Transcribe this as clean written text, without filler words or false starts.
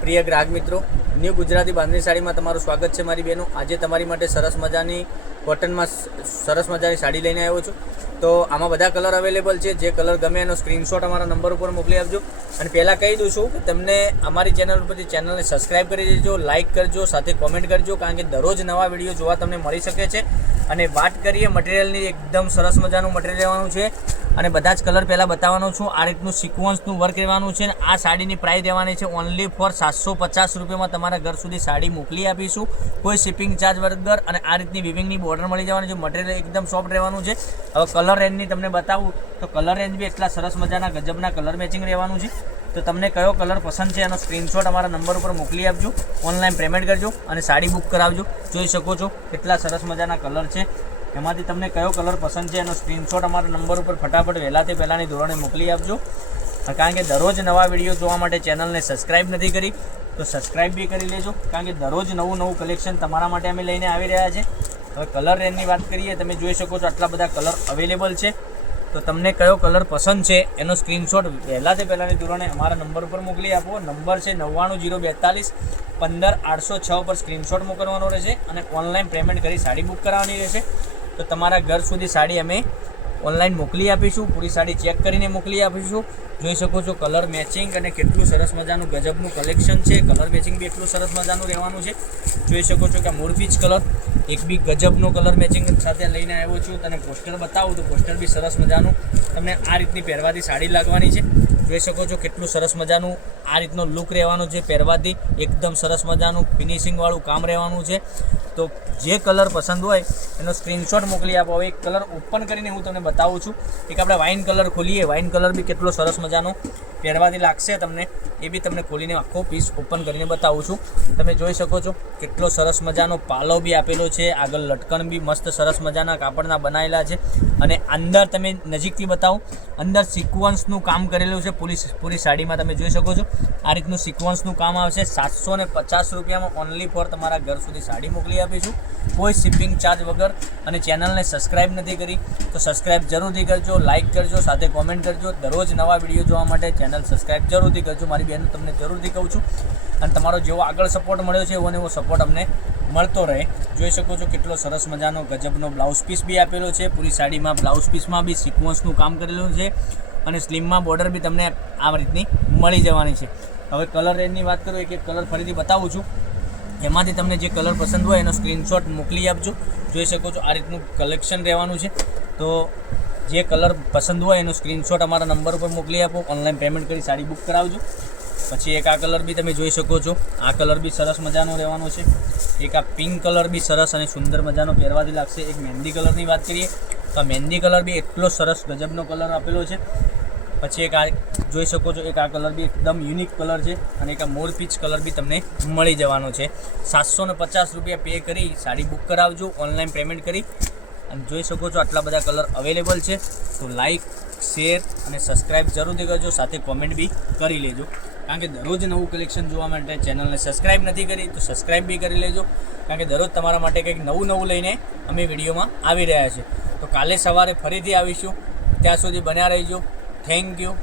પ્રિય ગ્રાહક મિત્રો, ન્યૂ ગુજરાતી બાંધણી સાડીમાં તમારું સ્વાગત છે મારી બહેનો। આજે તમારી માટે સરસ મજાની કોટનમાં સરસ મજાની સાડી લઈને આવ્યો છું। તો આમાં બધા કલર અવેલેબલ છે। જે કલર ગમે એનો સ્ક્રીનશોટ અમારા નંબર ઉપર મોકલી આપજો। અને પહેલાં કહી દઉં છું કે તમને અમારી ચેનલ ઉપરથી ચેનલને સબસ્ક્રાઈબ કરી દેજો, લાઇક કરજો, સાથે કોમેન્ટ કરજો, કારણ કે દરરોજ નવા વિડીયો જોવા તમને મળી શકે છે। અને વાત કરીએ મટીરિયલની, એકદમ સરસ મજાનું મટીરિયલ રહેવાનું છે અને બધા જ કલર પહેલાં બતાવવાનો છું। આ રીતનું સિક્વન્સનું વર્ક રહેવાનું છે અને આ સાડીની પ્રાઇસ રહેવાની છે ઓનલી ફોર 750 રૂપિયામાં તમારા ઘર સુધી સાડી મોકલી આપીશું, કોઈ શિપિંગ ચાર્જ વગર। અને આ રીતની વિવિંગની બોર્ડર મળી જવાની છે। મટીરિયલ એકદમ સોફ્ટ રહેવાનું છે। હવે કલર રેન્જની તમને બતાવું તો કલર રેન્જ બી એટલા સરસ મજાના ગજબના કલર મેચિંગ રહેવાનું છે। તો તમને કયો કલર પસંદ છે એનો સ્ક્રીનશોટ અમારા નંબર ઉપર મોકલી આપજો, ઓનલાઈન પેમેન્ટ કરજો અને સાડી બુક કરાવજો। જોઈ શકો છો કેટલા સરસ મજાના કલર છે। એમાંથી તમને કયો કલર પસંદ છે એનો સ્ક્રીનશોટ અમારા નંબર ઉપર ફટાફટ વહેલાથી પહેલાંની ધોરણે મોકલી આપજો, કારણ કે દરરોજ નવા વિડીયો જોવા માટે ચેનલને સબસ્ક્રાઈબ નથી કરી તો સબસ્ક્રાઈબ બી કરી લેજો, કારણ કે દરરોજ નવું કલેક્શન તમારા માટે અમે લઈને આવી રહ્યા છે। હવે કલર રેન્જની વાત કરીએ, તમે જોઈ શકો છો આટલા બધા કલર અવેલેબલ છે। તો તમને કયો કલર પસંદ છે એનો સ્ક્રીનશોટ વહેલાથી પહેલાંની ધોરણે અમારા નંબર ઉપર મોકલી આપો। નંબર છે 99 042 15 806 પર સ્ક્રીનશોટ મોકલવાનો રહેશે અને ઓનલાઈન પેમેન્ટ કરી સાડી બુક કરાવવાની રહેશે। તો તમારા ઘર સુધી સાડી અમે ઓનલાઈન મોકલી આપીશું, પૂરી સાડી ચેક કરીને મોકલી આપીશું। જોઈ શકો છો કલર મેચિંગ અને કેટલું સરસ મજાનું ગજબનું કલેક્શન છે। કલર મેચિંગ બી એટલું સરસ મજાનું રહેવાનું છે। જોઈ શકો છો કે મોરપીચ કલર એક બી ગજબનો કલર મેચિંગ સાથે લઈને આવ્યો છું। તને પોસ્ટર બતાવું તો પોસ્ટર બી સરસ મજાનું તમને આ રીતની પહેરવાથી સાડી લાગવાની છે। જોઈ શકો છો કેટલું સરસ મજાનું આ રીતનો લુક રહેવાનું છે। પહેરવાથી એકદમ સરસ મજાનું ફિનિશિંગવાળું કામ રહેવાનું છે। તો જે કલર પસંદ હોય એનો સ્ક્રીનશોટ મોકલી આપો। હવે એક કલર ઓપન કરીને હું તમને બતાવું છું। એક આપણે વાઇન કલર ખોલીએ, વાઇન કલર બી કેટલો સરસ મજાનો પહેરવાથી લાગશે તમને, એ બી તમને ખોલીને આખો પીસ ઓપન કરીને બતાવું છું। તમે જોઈ શકો છો કેટલો સરસ મજાનો પાલો બી આપેલો છે, આગળ લટકણ બી મસ્ત સરસ મજાના કાપડના બનાવેલા છે। અને અંદર તમે નજીકથી બતાવો, અંદર સિક્વન્સનું કામ કરેલું છે પૂરી સાડીમાં। તમે જોઈ શકો છો આ રીતનું સિક્વન્સનું કામ આવશે। 750 રૂપિયામાં ઓનલી ફોર તમારા ઘર સુધી સાડી મોકલી આપીશું, કોઈ શિપિંગ ચાર્જ વગર। અને ચેનલને સબસ્ક્રાઈબ નથી કરી તો સબસ્ક્રાઈબ જરૂરથી કરજો, લાઇક કરજો, સાથે કોમેન્ટ કરજો। દરરોજ નવા વિડીયો જોવા માટે ચેનલ સબસ્ક્રાઈબ જરૂરથી કરજો મારી બહેનો, તમને જરૂરથી કહું છું। અને તમારો જેવો આગળ સપોર્ટ મળ્યો છે એવો ને એવો સપોર્ટ અમને મળતો રહે। જોઈ શકો છો કેટલો સરસ મજાનો ગજબનો બ્લાઉઝ પીસ બી આપેલો છે। પૂરી સાડીમાં બ્લાઉઝ પીસમાં બી સિક્વન્સનું કામ કરેલું છે અને સ્લીમમાં બોર્ડર બી તમને આ રીતની મળી જવાની છે। હવે કલર રેન્જની વાત કરું, એક કલર ફરીથી બતાવું છું। એમાંથી તમને જે કલર પસંદ હોય એનો સ્ક્રીનશોટ મોકલી આપજો। જોઈ શકો છો આ રીતનું કલેક્શન રહેવાનું છે। તો જે કલર પસંદ હોય એનો સ્ક્રીનશોટ અમારા નંબર ઉપર મોકલી આપો, ઓનલાઈન પેમેન્ટ કરી સાડી બુક કરાવજો। પછી એક આ કલર બી તમે જોઈ શકો છો, આ કલર બી સરસ મજાનો રહેવાનો છે। એક આ પિંક કલર બી સરસ અને સુંદર મજાનો પહેરવાથી લાગશે। એક મહેંદી કલરની વાત કરીએ તો મહેંદી કલર બી એટલો સરસ ગજબનો કલર આપેલો છે। પછી એક આ જોઈ શકો છો, એક આ કલર બી એકદમ યુનિક કલર છે અને એક આ મોર પીચ કલર બી તમને મળી જવાનો છે। 750 રૂપિયા પે કરી સાડી બુક કરાવજો, ઓનલાઈન પેમેન્ટ કરી। અને જોઈ શકો છો આટલા બધા કલર અવેલેબલ છે। તો લાઇક, શેર અને સબસ્ક્રાઈબ જરૂરથી કરજો, સાથે કોમેન્ટ બી કરી લેજો, કારણ કે દરરોજ નવું કલેક્શન જોવા માટે ચેનલને સબસ્ક્રાઈબ નથી કરી તો સબસ્ક્રાઈબ બી કરી લેજો, કારણ કે દરરોજ તમારા માટે કંઈક નવું લઈને અમે વિડીયોમાં આવી રહ્યા છીએ। તો કાલે સવારે ફરીથી આવીશું, ત્યાં સુધી બન્યા રહીજો। Thank you.